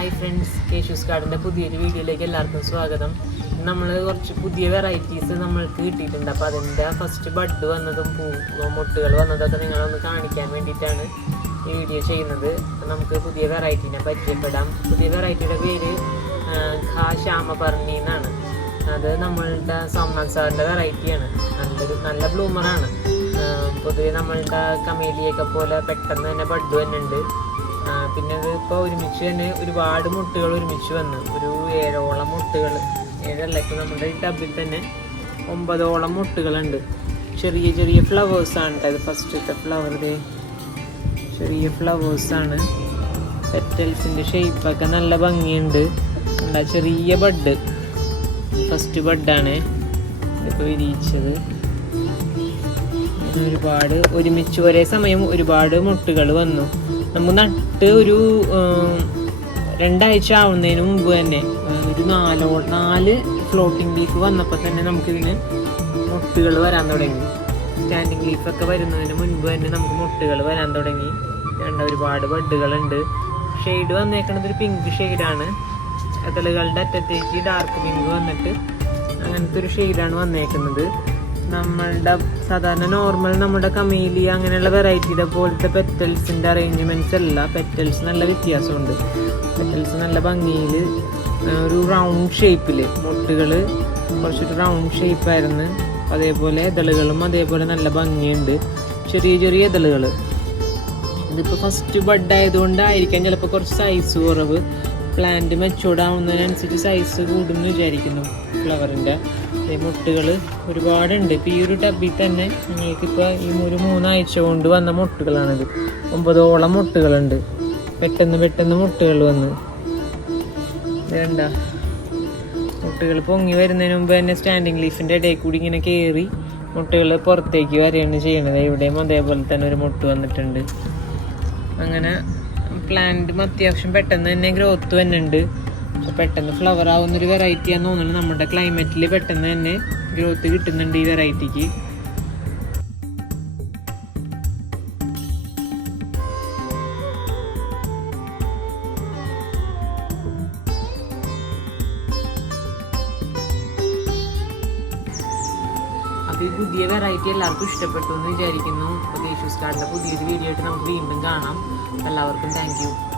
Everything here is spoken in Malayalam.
ഹായ് ഫ്രണ്ട്സ് കേശൂസ് ഗാർഡന്റെ പുതിയൊരു വീഡിയോയിലേക്ക് എല്ലാവർക്കും സ്വാഗതം. നമ്മൾ കുറച്ച് പുതിയ വെറൈറ്റീസ് നമ്മൾക്ക് കിട്ടിയിട്ടുണ്ട്. അപ്പോൾ അതിന്റെ ഫസ്റ്റ് ബഡ് വന്നതും പൂ മുട്ടുകൾ വന്നതൊക്കെ നിങ്ങളൊന്ന് കാണിക്കാൻ വേണ്ടിയിട്ടാണ് ഈ വീഡിയോ ചെയ്യുന്നത്. നമുക്ക് പുതിയ വെറൈറ്റീനെ പരിചയപ്പെടാം. പുതിയ വെറൈറ്റിയുടെ പേര് ഖാ ശ്യാമ പറഞ്ഞി എന്നാണ്. അത് നമ്മളുടെ സോമനാഥ് സാറിന്റെ വെറൈറ്റിയാണ് നല്ലൊരു നല്ല ബ്ലൂമറാണ് പൊതുവെ നമ്മളുടെ കമേലിയൊക്കെ പോലെ പെട്ടെന്ന് തന്നെ ബഡ് തന്നെ ഉണ്ട് പിന്നെ ഇപ്പോൾ ഒരുമിച്ച് തന്നെ ഒരുപാട് മുട്ടുകൾ ഒരുമിച്ച് വന്നു ഒരു ഏഴോളം മുട്ടുകൾ ഏഴല്ല ഇപ്പോൾ നമ്മുടെ ഈ ടബിൽ തന്നെ ഒമ്പതോളം മുട്ടുകളുണ്ട്. ചെറിയ ചെറിയ ഫ്ലവേഴ്സാണ് കേട്ടോ ഇത് ഫസ്റ്റത്തെ ഫ്ലവർ ദേ ചെറിയ ഫ്ലവേഴ്സാണ് പെറ്റൽസിന്റെ ഷേപ്പൊക്കെ നല്ല ഭംഗിയുണ്ട്. എന്താ ചെറിയ ബഡ് ഫസ്റ്റ് ബഡാണ് ഇതിപ്പോൾ വിരിയിച്ചത്. ഒരുപാട് ഒരുമിച്ച് ഒരേ സമയം ഒരുപാട് മുട്ടുകൾ വന്നു. നമുക്ക് നട്ട് ഒരു രണ്ടാഴ്ച ആവുന്നതിന് മുമ്പ് തന്നെ ഒരു നാലോ നാല് ഫ്ലോട്ടിംഗ് ലീഫ് വന്നപ്പോൾ തന്നെ നമുക്കിതിന് മുട്ടുകൾ വരാൻ തുടങ്ങി. സ്റ്റാൻഡിങ് ലീഫൊക്കെ വരുന്നതിന് മുൻപ് തന്നെ നമുക്ക് മുട്ടുകൾ വരാൻ തുടങ്ങി. രണ്ട ഒരുപാട് ബഡുകളുണ്ട് ഷെയ്ഡ് വന്നേക്കണത് ഒരു പിങ്ക് ഷെയ്ഡാണ് എതളുകളുടെ അറ്റത്തേക്ക് ഡാർക്ക് പിങ്ക് വന്നിട്ട് അങ്ങനത്തെ ഒരു ഷെയ്ഡാണ് വന്നേക്കുന്നത്. നമ്മളുടെ സാധാരണ നോർമൽ നമ്മുടെ കമേലി അങ്ങനെയുള്ള വെറൈറ്റിയുടെ പോലത്തെ പെറ്റൽസിന്റെ അറേഞ്ച്മെന്റ്സ് അല്ല. പെറ്റൽസ് നല്ല വ്യത്യാസമുണ്ട്. പെറ്റൽസ് നല്ല ഭംഗിയിൽ ഒരു റൗണ്ട് ഷേപ്പിൽ മുട്ടുകൾ കുറച്ചൊരു റൗണ്ട് ഷേപ്പായിരുന്നു അതേപോലെ ഇതളുകളും അതേപോലെ നല്ല ഭംഗിയുണ്ട്. ചെറിയ ചെറിയ ഇതളുകൾ ഇതിപ്പോൾ ഫസ്റ്റ് ബഡ് ആയതുകൊണ്ടായിരിക്കാം ചിലപ്പോൾ കുറച്ച് സൈസ് കുറവ്. പ്ലാന്റ് മെച്ചൂർഡാവുന്നതിനനുസരിച്ച് സൈസ് കൂടുമെന്ന് വിചാരിക്കുന്നു. ഫ്ലവറിന്റെ മുട്ടുകൾ ഒരുപാടുണ്ട്. ഇപ്പോൾ ഈ ഒരു ടബിൽ തന്നെ ഞങ്ങൾക്കിപ്പോൾ ഈ ഒരു മൂന്നാഴ്ച കൊണ്ട് വന്ന മുട്ടുകളാണിത്. ഒമ്പതോളം മുട്ടുകളുണ്ട്. പെട്ടെന്ന് പെട്ടെന്ന് മുട്ടുകൾ വന്ന്. വേണ്ട മുട്ടുകൾ പൊങ്ങി വരുന്നതിന് മുമ്പ് തന്നെ സ്റ്റാൻഡിങ് ലീഫിന്റെ ഇടയിൽ കൂടി ഇങ്ങനെ കയറി മുട്ടുകൾ പുറത്തേക്ക് വരികയാണ് ചെയ്യണത്. ഇവിടെയും അതേപോലെ തന്നെ ഒരു മുട്ട് വന്നിട്ടുണ്ട്. അങ്ങനെ പ്ലാന്റും അത്യാവശ്യം പെട്ടെന്ന് തന്നെ ഗ്രോത്ത് വരുന്നുണ്ട്. പക്ഷെ പെട്ടെന്ന് ഫ്ലവർ ആവുന്ന ഒരു വെറൈറ്റി ആണെന്ന് തോന്നുന്നു. നമ്മുടെ ക്ലൈമറ്റിൽ പെട്ടെന്ന് തന്നെ ഗ്രോത്ത് കിട്ടുന്നുണ്ട് ഈ വെറൈറ്റിക്ക് ഈ പുതിയ വെറൈറ്റി എല്ലാവർക്കും ഇഷ്ടപ്പെട്ടു എന്ന് വിചാരിക്കുന്നു. അപ്പോൾ യേശുസ് കാർഡിന്റെ പുതിയൊരു വീഡിയോ ആയിട്ട് നമുക്ക് വീണ്ടും കാണാം. എല്ലാവർക്കും താങ്ക്